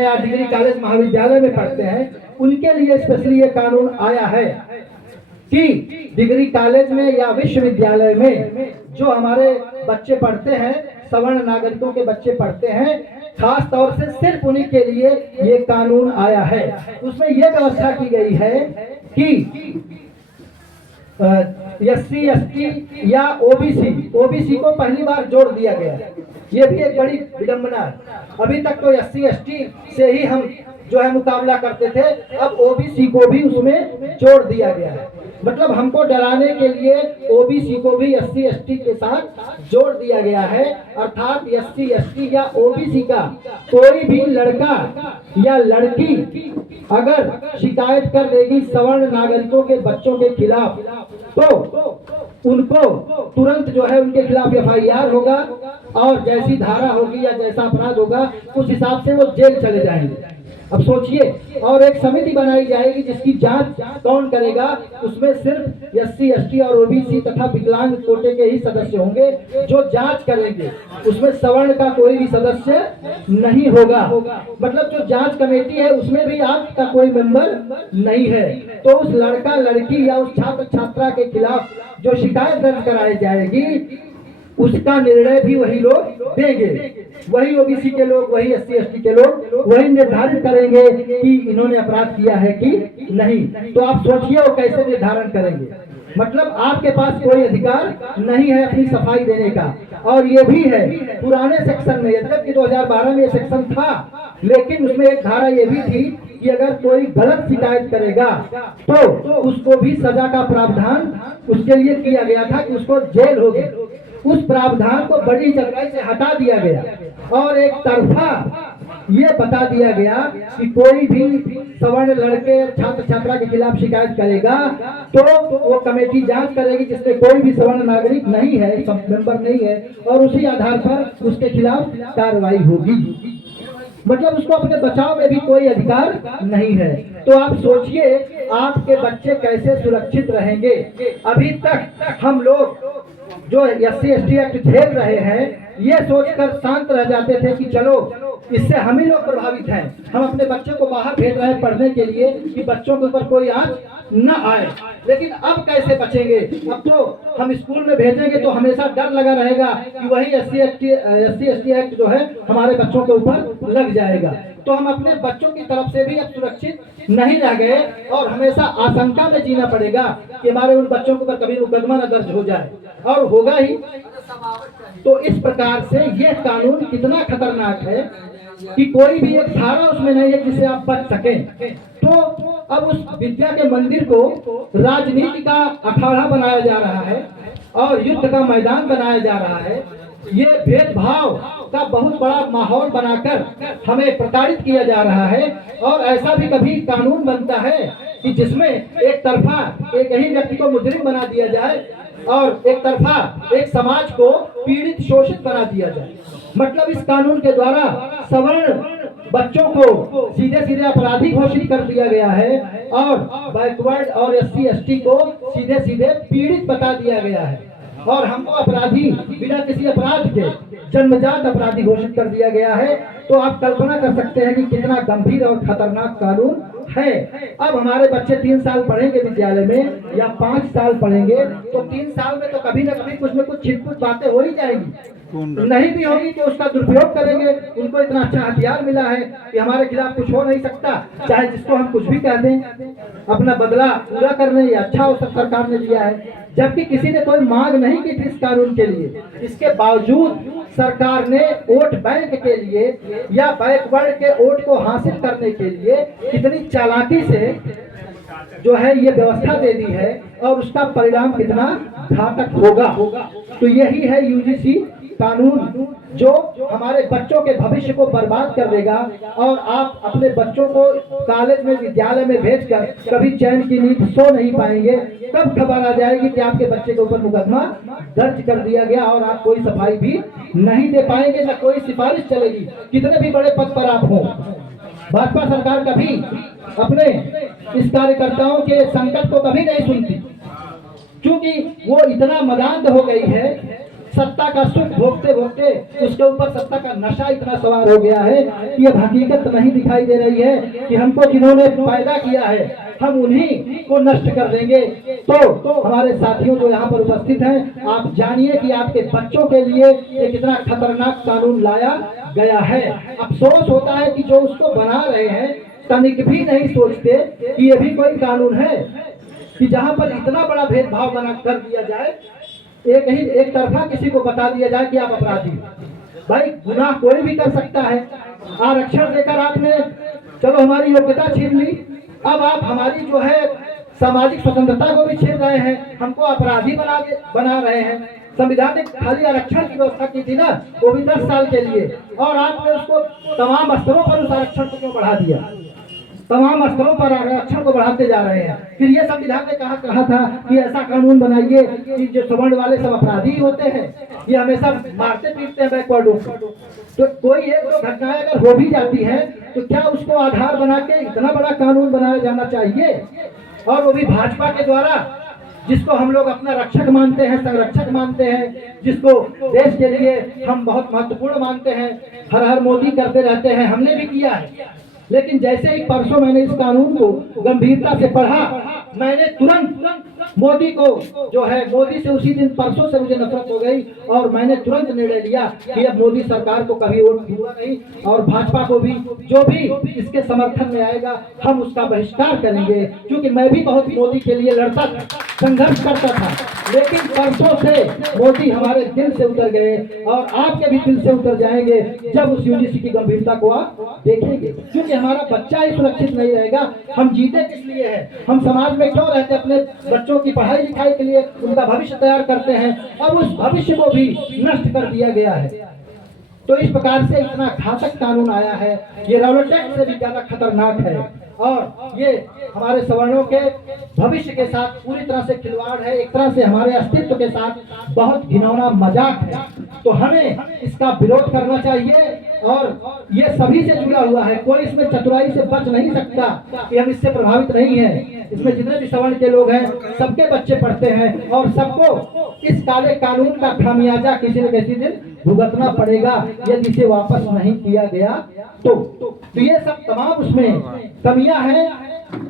हैं या degree college महाविद्यालय में पढ़ते हैं, उनके लिए स्पेशली ये कानून आया है कि डिग्री कॉलेज में या विश्वविद्यालय में जो हमारे बच्चे पढ़ते हैं, सवर्ण नागरिकों के बच्चे पढ़ते हैं, खास तौर से सिर्फ उन्हीं के लिए ये कानून आया है। उसमें ये व्यवस्था की गई है कि एससी एसटी या ओबीसी को पहली बार जोड़ दिया गया है। ये भी एक बड़ी विडंबना है। अभी तक तो एससी एसटी से ही हम जो है मुकाबला करते थे, अब ओबीसी को भी उसमें जोड़ दिया गया है। मतलब हमको डराने के लिए ओबीसी को भी एससी एसटी के साथ जोड़ दिया गया है। अर्थात एससी एसटी या ओबीसी का कोई भी लड़का या लड़की अगर शिकायत कर देगी सवर्ण नागरिकों के बच्चों के खिलाफ, तो उनको तुरंत जो है उनके खिलाफ एफआईआर होगा और जैसी धारा होगी या जैसा अपराध होगा उस हिसाब से वो जेल चले जाएंगे। अब सोचिए, और एक समिति बनाई जाएगी जिसकी जांच कौन करेगा? उसमें सिर्फ एससी एसटी और ओबीसी तथा विकलांग कोटे के ही सदस्य होंगे जो जांच करेंगे। उसमें सवर्ण का कोई भी सदस्य नहीं होगा। मतलब जो जांच कमेटी है उसमें भी आपका कोई मेंबर नहीं है। तो उस लड़का लड़की या उस छात्र छात्रा के खिलाफ जो शिकायत दर्ज कराई जाएगी उसका निर्णय भी वही लोग देंगे। वही ओबीसी के लोग, वही एससी एसटी के लोग वही निर्धारित करेंगे कि इन्होंने अपराध किया है कि नहीं। तो आप सोचिए वो कैसे निर्धारण करेंगे? मतलब आपके पास कोई अधिकार नहीं है अपनी सफाई देने का। और ये भी है पुराने सेक्शन में, यद्यपि 2012 में ये सेक्शन था, लेकिन उसमें एक धारा ये भी थी कि अगर कोई गलत शिकायत करेगा तो उसको भी सजा का प्रावधान उसके लिए किया गया था कि उसको जेल होगी। उस प्रावधान को बड़ी चतुराई से हटा दिया गया और एक तरफा ये बता दिया गया कि कोई भी सवर्ण लड़के छात्र छात्रा के खिलाफ शिकायत करेगा तो वो कमेटी जांच करेगी जिसमें कोई भी सवर्ण नागरिक नहीं है, मेंबर नहीं है, और उसी आधार पर उसके खिलाफ कार्रवाई होगी। मतलब उसको अपने बचाव में भी कोई अधिकार नहीं है। तो आप सोचिए आपके बच्चे कैसे सुरक्षित रहेंगे। अभी तक हम लोग जो एससी एसटी एक्ट झेल रहे हैं ये सोचकर शांत रह जाते थे कि चलो इससे हम ही लोग प्रभावित हैं, हम अपने बच्चों को बाहर भेज रहे हैं पढ़ने के लिए कि बच्चों के ऊपर कोई आंच न आए। लेकिन अब कैसे बचेंगे? अब तो हम स्कूल में भेजेंगे तो हमेशा डर लगा रहेगा कि वही एससी एसटी एक्ट जो है हमारे बच्चों के ऊपर लग जाएगा। तो हम अपने बच्चों की तरफ से भी अब सुरक्षित नहीं रह गए और हमेशा आशंका में जीना पड़ेगा कि हमारे उन बच्चों के ऊपर कभी मुकदमा न दर्ज हो जाए, और होगा ही। तो इस प्रकार से ये कानून कितना खतरनाक है कि कोई भी एक धारा उसमें नहीं है जिससे आप बच सकें। तो अब उस विद्या के मंदिर को राजनीति का अखाड़ा बनाया जा रहा है और युद्ध का मैदान बनाया जा रहा है। ये भेदभाव का बहुत बड़ा माहौल बनाकर हमें प्रताड़ित किया जा रहा है। और ऐसा भी कभी कानून बनता है कि जिसमें एक तरफा एक ही व्यक्ति को मुजरिम बना दिया जाए और एक तरफा एक समाज को पीड़ित शोषित बना दिया जाए। मतलब इस कानून के द्वारा सवर्ण बच्चों को सीधे सीधे अपराधी घोषित कर दिया गया है और बैकवर्ड और एससी एसटी को सीधे सीधे पीड़ित बता दिया गया है और हमको अपराधी बिना किसी अपराध के जन्मजात अपराधी घोषित कर दिया गया है। तो आप कल्पना कर सकते हैं कि कितना गंभीर और खतरनाक कानून है। अब हमारे बच्चे 3 साल पढ़ेंगे विद्यालय में या 5 साल पढ़ेंगे, तो 3 साल में तो कभी न कभी कुछ न कुछ छिटपुट बातें हो ही जाएंगी। नहीं भी होगी कि उसका दुरुपयोग करेंगे। उनको इतना अच्छा हथियार मिला है कि हमारे खिलाफ कुछ हो नहीं सकता, चाहे जिसको हम कुछ भी कह दें, अपना बदला पूरा करने या अच्छा हो सब सरकार ने दिया है। जबकि किसी ने कोई मांग नहीं की थी इस कानून के लिए, इसके बावजूद सरकार ने वोट बैंक के लिए या बैकवर्ड के वोट को हासिल करने के लिए कितनी चालाकी से जो है ये व्यवस्था दे दी है और उसका परिणाम कितना घातक होगा। तो यही है यूजीसी कानून जो हमारे बच्चों के भविष्य को बर्बाद कर देगा। और आप अपने बच्चों को कॉलेज में विद्यालय में भेजकर कभी चैन की नींद सो नहीं पाएंगे। कब खबर आ जाएगी कि आपके बच्चे के ऊपर मुकदमा दर्ज कर दिया गया और आप कोई सफाई भी नहीं दे पाएंगे, न कोई सिफारिश चलेगी, कितने भी बड़े पद पर आप हों। भाजपा सरकार कभी अपने इस कार्यकर्ताओं के संकट को कभी नहीं सुनती, क्योंकि वो इतना मदान्ध हो गई है सत्ता का सुख भोगते भोगते उसके ऊपर सत्ता का नशा इतना सवार हो गया है कि अब हकीकत नहीं दिखाई दे रही है कि हमको जिन्होंने पैदा किया है हम उन्हीं को नष्ट कर देंगे। तो हमारे साथियों जो यहाँ पर उपस्थित हैं, आप जानिए कि आपके बच्चों के लिए एक इतना खतरनाक कानून लाया गया है। अफसोस होता है कि जो उसको बना रहे हैं तनिक भी नहीं सोचते कि ये भी कोई कानून है कि जहाँ पर इतना बड़ा भेदभाव बना कर दिया जाए, एक तरफा किसी को बता दिया जाए कि आप अपराधी। भाई गुनाह कोई भी कर सकता है। आरक्षण देकर आपने चलो हमारी योग्यता छीन ली, अब आप हमारी जो है सामाजिक स्वतंत्रता को भी छीन रहे हैं, हमको अपराधी बना रहे हैं। संविधान ने खाली आरक्षण की व्यवस्था की थी ना, वो भी 10 साल के लिए, और आपने उसको तमाम स्तरों पर उस आरक्षण को क्यों बढ़ा दिया? तमाम स्तरों पर आरक्षण को बढ़ाते जा रहे हैं। फिर ये संविधान ने कहा था कि ऐसा कानून बनाइए कि जो सवर्ण वाले सब अपराधी होते हैं, ये हमेशा मारते पीटते हैं बैकवर्डों को। तो कोई एक दो घटनाएं अगर हो भी जाती है तो क्या उसको आधार बना के इतना बड़ा कानून बनाया जाना चाहिए? और वो भी भाजपा के द्वारा, जिसको हम लोग अपना रक्षक मानते हैं, संरक्षक मानते हैं, जिसको देश के लिए हम बहुत महत्वपूर्ण मानते हैं, हर हर मोदी करते रहते हैं, हमने भी किया है। लेकिन जैसे ही परसों मैंने इस कानून को गंभीरता से पढ़ा, मैंने तुरंत मोदी को जो है, मोदी से उसी दिन परसों से मुझे नफरत हो गई और मैंने तुरंत निर्णय लिया कि अब मोदी सरकार को कभी वोट दूंगा नहीं, और भाजपा को भी जो भी इसके समर्थन में आएगा हम उसका बहिष्कार करेंगे। क्योंकि मैं भी बहुत मोदी के लिए लड़ता था, संघर्ष करता था, लेकिन परसों से मोदी हमारे दिल से उतर गए और आपके भी दिल से उतर जाएंगे जब उस यूजीसी की गंभीरता को आप देखेंगे। क्योंकि हमारा बच्चा ही सुरक्षित नहीं रहेगा, हम जीते किस लिए हैं? हम समाज में क्यों रहते? अपने बच्चों की पढ़ाई लिखाई के लिए, उनका भविष्य तैयार करते हैं, अब उस भविष्य को भी नष्ट कर दिया गया है। तो इस प्रकार से इतना घातक कानून आया है, ये रॉलोटेक्स से भी ज्यादा खतरनाक है और ये हमारे सवर्णों के भविष्य के साथ पूरी तरह से खिलवाड़ है, एक तरह से हमारे अस्तित्व के साथ बहुत घिनौना मजाक है। तो हमें इसका विरोध करना चाहिए और ये सभी से जुड़ा हुआ है, कोई इसमें चतुराई से बच नहीं सकता कि हम इससे प्रभावित नहीं हैं। इसमें जितने भी सवर्ण के लोग हैं सबके बच्चे पढ़ते हैं और सबको इस काले कानून का खामियाजा किसी न किसी दिन भुगतना पड़ेगा यदि इसे वापस नहीं किया गया तो ये सब तमाम उसमें कमियां हैं।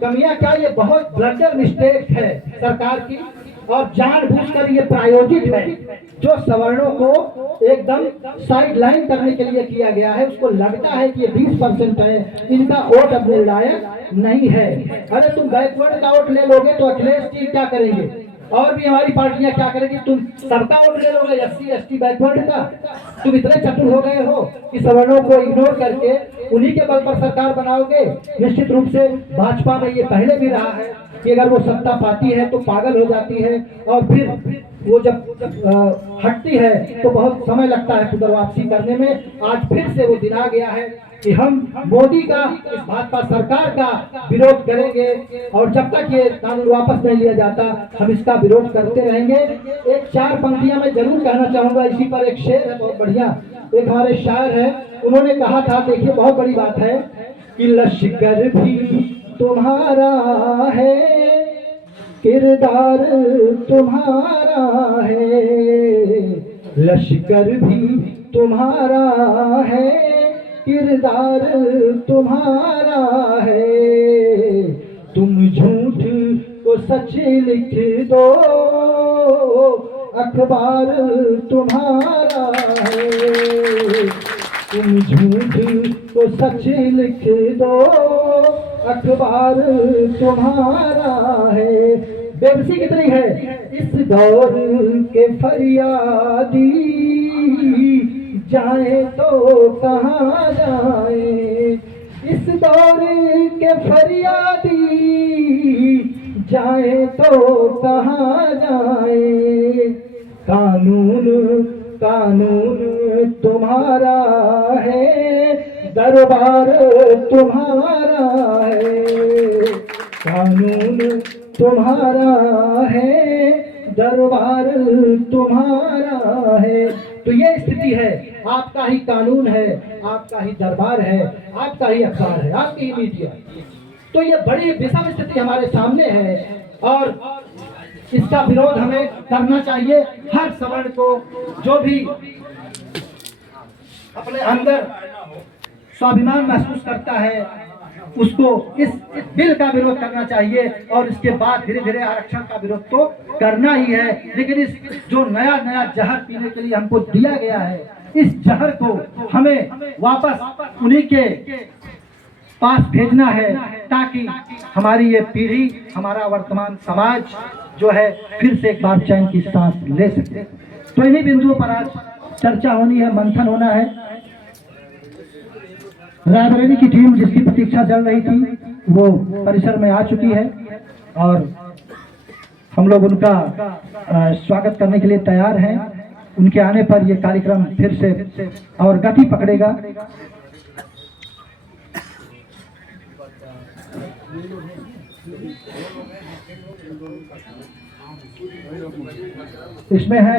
कमियां क्या, ये बहुत ब्लंडर मिस्टेक है सरकार की और जानबूझकर ये प्रायोजित है। जो सवर्णों को एकदम साइड लाइन करने के लिए किया गया है, उसको लगता है कि ये 20% है, इनका वोट अब निर्णायक नहीं है। अरे तुम बैकवर्ड का वोट ले लोगे तो अखिलेश जी क्या करेंगे और भी हमारी पार्टियां क्या करेगी? तुम सबका वोट ले लोगे, SC ST बैकवर्ड का। तुम इतने चतुर हो गए हो कि सवर्णों को इग्नोर करके उन्हीं के बल पर सरकार बनाओगे। निश्चित रूप से भाजपा में ये पहले भी रहा है कि अगर वो सत्ता पाती है तो पागल हो जाती है और फिर वो जब हटती है तो बहुत समय लगता है पुनर्वापसी करने में। आज फिर से वो दिन आ गया है कि हम मोदी का, इस भाजपा सरकार का विरोध करेंगे और जब तक ये कानून वापस नहीं लिया जाता हम इसका विरोध करते रहेंगे। एक 4 पंक्तियां मैं जरूर कहना चाहूंगा, इसी पर एक शेर है बहुत बढ़िया, एक हमारे शायर है, उन्होंने कहा था, देखिए बहुत बड़ी बात है कि लश्कर भी तुम्हारा है, किरदार तुम्हारा है, लश्कर भी तुम्हारा है, किरदार तुम्हारा है, तुम झूठ को सच लिख दो, अखबार तुम्हारा है, तुम झूठ को सच लिख दो, अखबार तुम्हारा है। बेबसी कितनी है, इस दौर के फरियादी जाए तो कहाँ जाए, इस दौर के फरियादी जाए तो कहाँ जाए, कानून कानून तुम्हारा है, दरबार तुम्हारा है, कानून तुम्हारा है, दरबार तुम्हारा है। तो ये स्थिति है, आपका ही कानून है, आपका ही दरबार है, आपका ही अखबार है, आपकी ही मीडिया। तो ये बड़ी विषम स्थिति हमारे सामने है और इसका विरोध हमें करना चाहिए। हर सवर्ण को जो भी अपने अंदर स्वाभिमान महसूस करता है उसको इस बिल का विरोध करना चाहिए और इसके बाद धीरे धीरे आरक्षण का विरोध तो करना ही है। लेकिन इस जो नया नया जहर पीने के लिए हमको दिया गया है, इस जहर को हमें वापस उन्हीं के पास भेजना है ताकि हमारी ये पीढ़ी, हमारा वर्तमान समाज जो है फिर से एक बार चैन की सांस ले सके। तो इन्हीं बिंदुओं पर आज चर्चा होनी है, मंथन होना है। रायबरेली की टीम जिसकी प्रतीक्षा चल रही थी वो परिसर में आ चुकी है और हम लोग उनका स्वागत करने के लिए तैयार हैं। उनके आने पर यह कार्यक्रम फिर से और गति पकड़ेगा। इसमें है